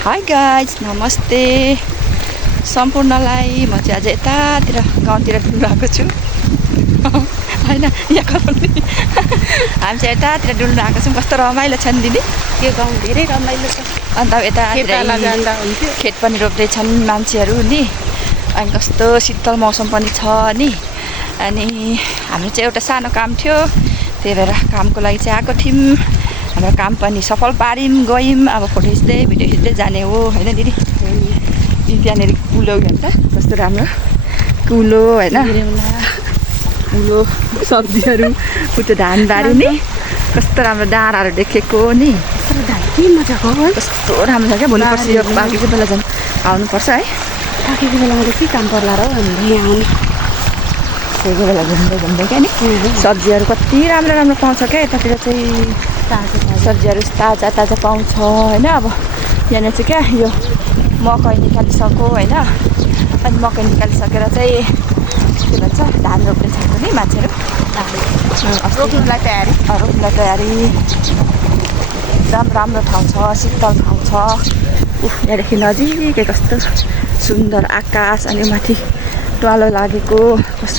Hi guys नमस्ते सम्पूर्णलाई। म चाहिँ आज यतातिर गाउँतिर डुल्नु छु होइन यहाँ हामी चाहिँ यतातिर डुल्नु आएको छौँ। कस्तो रमाइलो छ नि दिदी, यो गाउँ धेरै रमाइलो छ। अन्त यतातिर जाँदा हुन्थ्यो, खेत पनि रोप्दैछन् मान्छेहरू नि। अनि कस्तो शीतल मौसम पनि छ नि। अनि हाम्रो चाहिँ एउटा सानो काम थियो, त्यही भएर कामको लागि चाहिँ आएको थियौँ। हाम्रो काम पनि सफल पार्यौँ, गयौँ। अब फोटो खिच्दै भिडियो खिच्दै जाने हो होइन दिदी। त्यहाँनिर कुलो भन्छ कस्तो राम्रो कुलो होइन, कुलो सब्जीहरू उतो धानबारी नि कस्तो राम्रो डाँडाहरू देखेको नि। के मजाको हो, कस्तो राम्रो छ क्या। भोलिपर्सि यो पाकेको बेला झन् आउनुपर्छ है। पाकेको बेलामा त के काम पर्ला र हाम्रो यहाँ आउने। त्यही बेला घुम्दै क्या नि। सब्जीहरू कति राम्रो राम्रो पाउँछ क्या यतातिर चाहिँ। ताजा सब्जीहरू ताजा ताजा पाउँछ होइन। अब यहाँनिर चाहिँ क्या यो मकै निकालिसक्यो होइन। अनि मकै निकालिसकेर चाहिँ के भन्छ धान रोप्ने छ नि मान्छेहरू। रोप्नुलाई तयारी, रोप्नुलाई तयारी। एकदम राम्रो ठाउँ छ, शीतल ठाउँ छ। यहाँदेखि नजिकै कस्तो सुन्दर आकाश, अनि माथि ट्वालो लागेको कस्तो